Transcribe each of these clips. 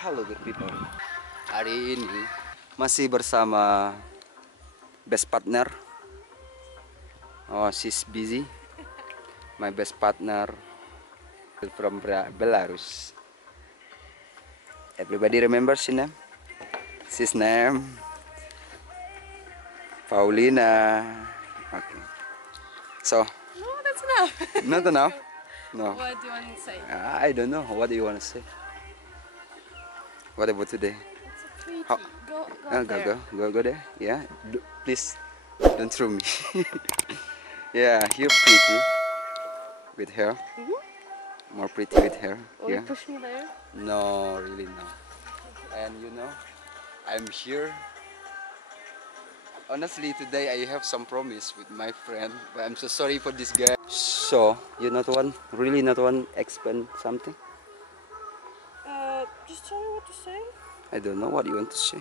Halo good people. Hari ini masih bersama best partner. Oh, she's busy. My best partner from Belarus. Everybody remembers her name? She's name Paulina. Okay. So, No, that's enough. not enough. No. What do you want to say? I don't know. What do you want to say? What about today? It's a pretty. How- Go Go, up there. go there. Yeah. Please, don't throw me. Yeah, you're pretty with hair. More pretty with hair. Will Yeah. you push me there? No, really no. And you know, I'm here. Honestly, today I have some promise with my friend, but I'm so sorry for this guy. So, you not one, really not one explain something? Just tell me what to say. I don't know what you want to say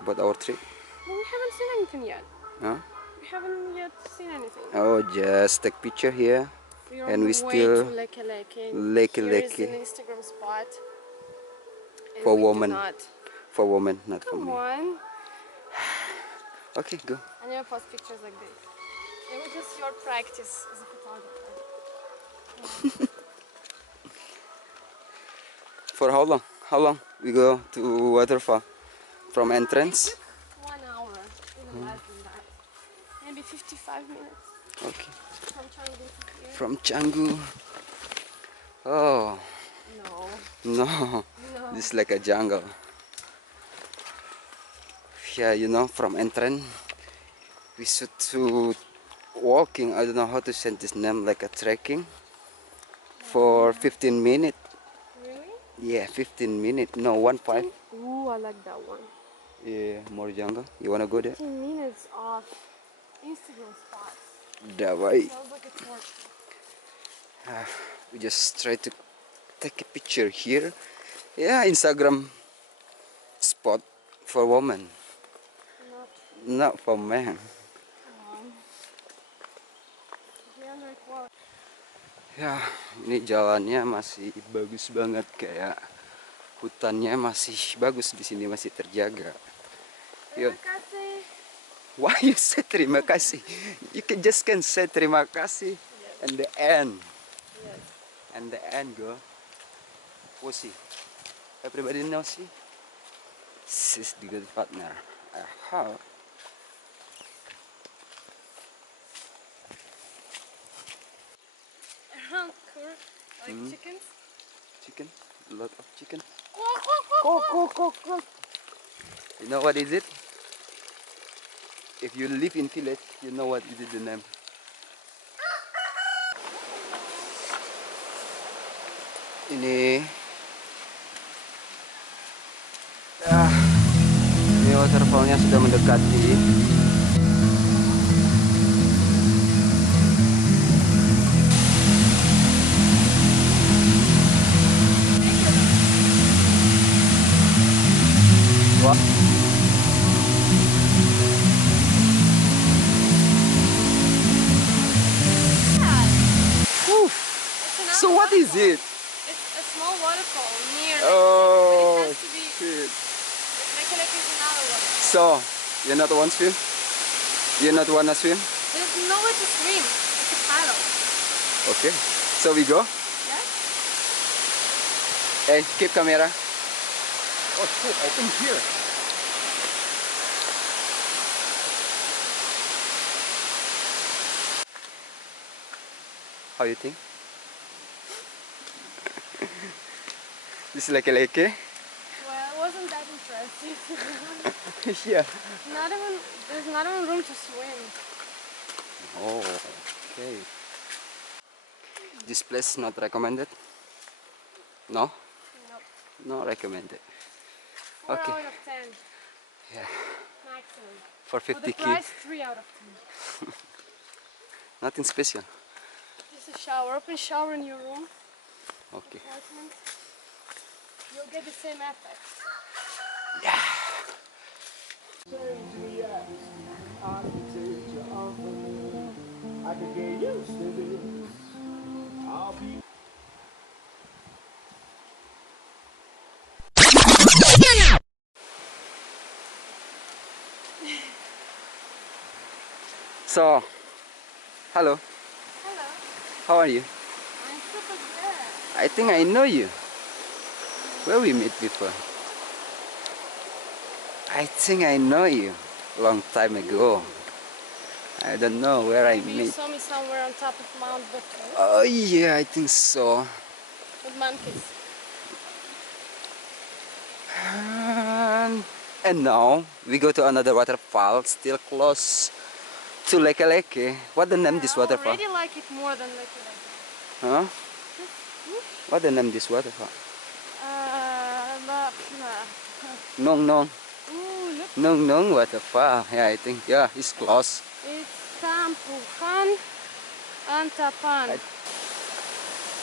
about our trip. Well, we haven't seen anything yet. Huh? We haven't yet seen anything. Oh, just take picture here. We are And on we the way still- to Leke Leke. Leke Here is Leke. an Instagram spot. And For we do woman. not. For women, not for Come me. on. Okay, go. I never post pictures like this. It was just your practice as a photographer. For how long? How long we go to waterfall? From entrance? 1 hour, even less than that. Maybe 55 minutes Okay. from Canggu to here. From Canggu. Oh, No, no. no. This is like a jungle. Yeah, you know, from entrance, we should to walking. I don't know how to say this name, like a trekking for 15 minutes. Really? Yeah, 15 minutes. No, 1.5. Ooh, I like that one. Yeah, more jungle. You wanna go there? 15 minutes off Instagram spots. Davai. Sounds like it's worth it. We just try to take a picture here. Yeah, Instagram spot for women, Not not for men. long. Under quality. Ya, ini jalannya masih bagus banget, kayak hutannya masih bagus di sini, masih terjaga. Yuk. Terima kasih. Why you say terima kasih? You can say terima kasih and the end. Yes. And the end, girl. We'll see. Everybody knows see. She's the good partner. How? Around Kur, like chickens. Chicken? A lot of chicken. Quack. You know what is it? If you live in village, you know what is the name. Ini ini waterfallnya sudah mendekati. Wah. Whew. So what is it? It's a small waterfall near. Oh, But it has to be. shit. Leke Leke is another one. So, you not want swim? You not wanna swim? There's nowhere to swim. It's a paddle. Okay. So we go. Yes? Hey, keep camera. Oh shit, I think here. How you think? This is Leke Leke. Well, it wasn't that impressive. Yeah. There's not even room to swim. Oh, okay. This place not recommended? No? Nope. No recommended. 4 Okay. out of 10. Yeah. Maximum. For For the 50k. price, 3 out of 10. Nothing special. Just a shower. Open shower in your room. Okay. Apartment. You'll get the same effect. I could get used to this. I'll be So, hello, Hello. how are you? I'm super good. I think I know you. Where we meet before? I think I know you. Long time ago. I don't know where I Maybe you meet. saw me somewhere on top of Mount Batu Oh yeah, I think so. with monkeys. And now we go to another waterfall, still close to Leke Leke. What the name this I waterfall? already like it more than Lake. Huh? What the name this waterfall? But, Nong Nong. ooh, look. Nong Nong waterfall. Yeah, I think. Yeah, it's close. It's Tampuhan Antapan.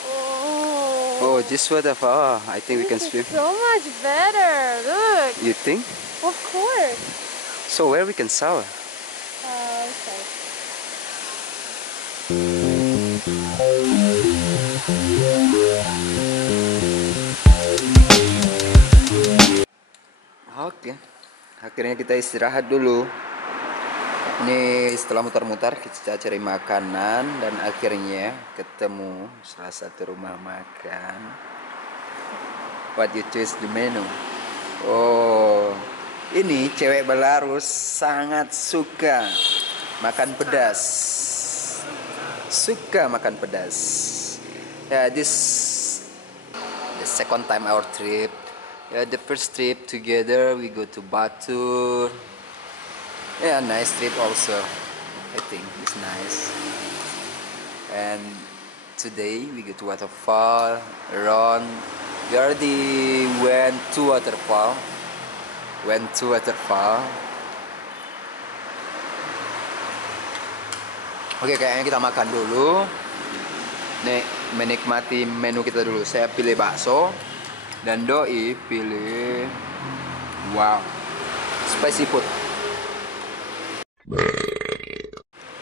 Oh, Oh, this waterfall. I think we can this swim. is so much better. Look. You think? Of course. So where we can shower? Okay. Oke. Akhirnya kita istirahat dulu. Ini setelah mutar-mutar kita cari makanan dan akhirnya ketemu salah satu rumah makan. What you choose the menu? Oh, ini cewek Belarus sangat suka makan pedas. Suka makan pedas. Yeah, this the second time our trip. Yeah, the first trip together we go to Batu. Yeah, nice trip also. I think it's nice. And today we go to waterfall. Around we already went to waterfall. Oke, kayaknya kita makan dulu. Nih, menikmati menu kita dulu. Saya pilih bakso dan Doi pilih wow, spicy food.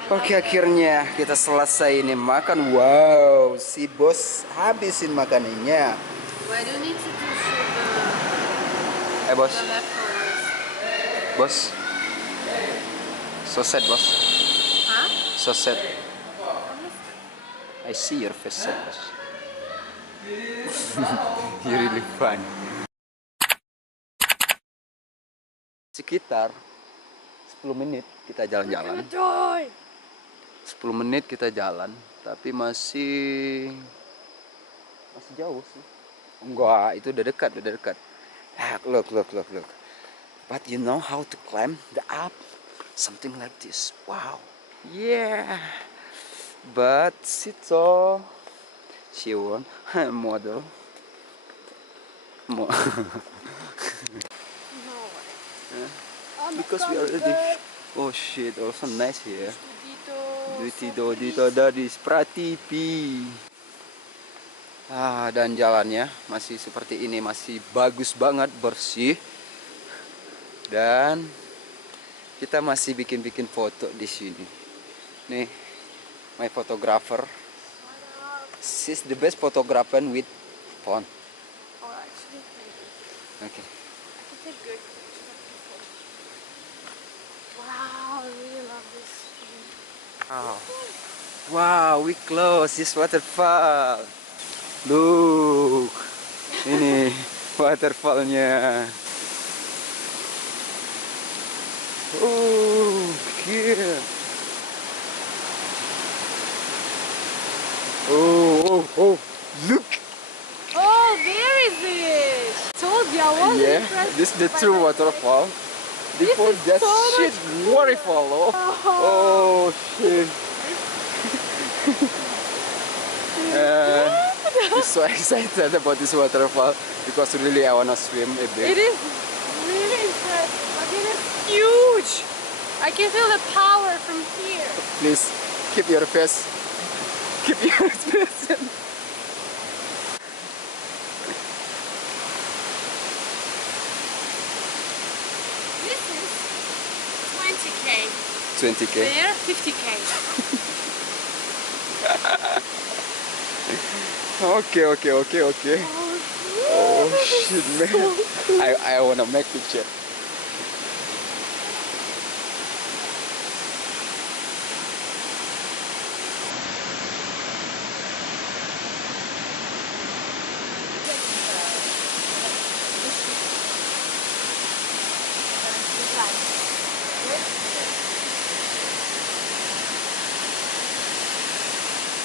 Oke, akhirnya kita selesai ini makan. Wow, si bos habisin makanannya. Why do you need to do sugar? Bos, The leftovers. bos. So sad, bos. Huh? So sad. I see your face sad, bos. You really fun. Sekitar 10 menit kita jalan-jalan. 10 menit kita jalan, tapi masih jauh sih. Enggak, itu udah dekat. Ah, look. But you know how to climb the up? Something like this. Wow. Yeah. But Sito, she won model. No way. Because we already. Oh shit, also nice here. Dito. Dito dari Prativi. Dan jalannya masih seperti ini, masih bagus banget, bersih. Dan kita masih bikin foto di sini. Nih, my photographer. She's the best photographer with phone. Oh, actually, Okay. I can take good pictures of people. Wow, I really love this. Wow, we close this waterfall. Look, ini waterfallnya. Oh, yeah. Oh, look. Oh, there is it. Told you I wasn't Yeah, impressed. this is the by true that waterfall. This Before is that so shit much waterfall. Oh shit. I'm so excited about this waterfall because really I wanna swim a It bit. is really impressive. Like it is huge. I can feel the power from here. Please keep your face. Keep your face. This is 20k. 20k. There, 50k. Okay. Oh shit, man. I wanna make picture.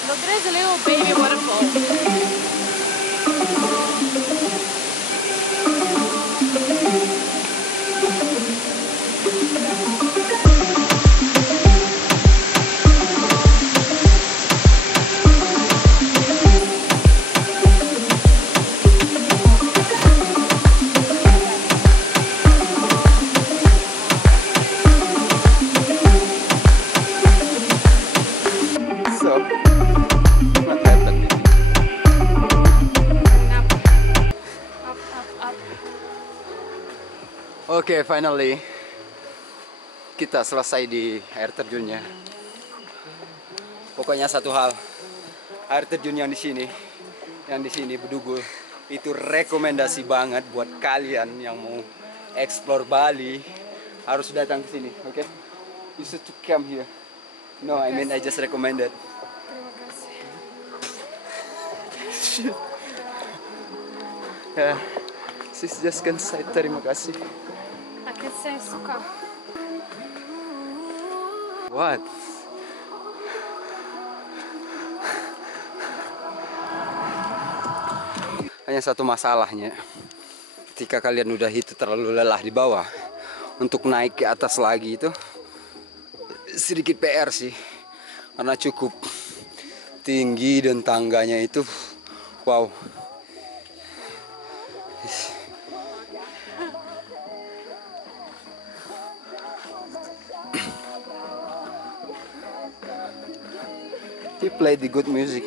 Look, there's a little baby waterfall. So, what happened? Up. Oke, finally kita selesai di air terjunnya. Pokoknya satu hal, air terjun yang di sini Bedugul, itu rekomendasi banget buat kalian yang mau explore Bali, harus datang ke sini, oke? You should to come here. No, I mean I just recommended. Terima kasih. Ya, sis just can say terima kasih. I can say suka. What? Hanya satu masalahnya, ketika kalian udah itu terlalu lelah di bawah, untuk naik ke atas lagi itu sedikit PR sih, karena cukup tinggi dan tangganya itu, wow. He played the good music.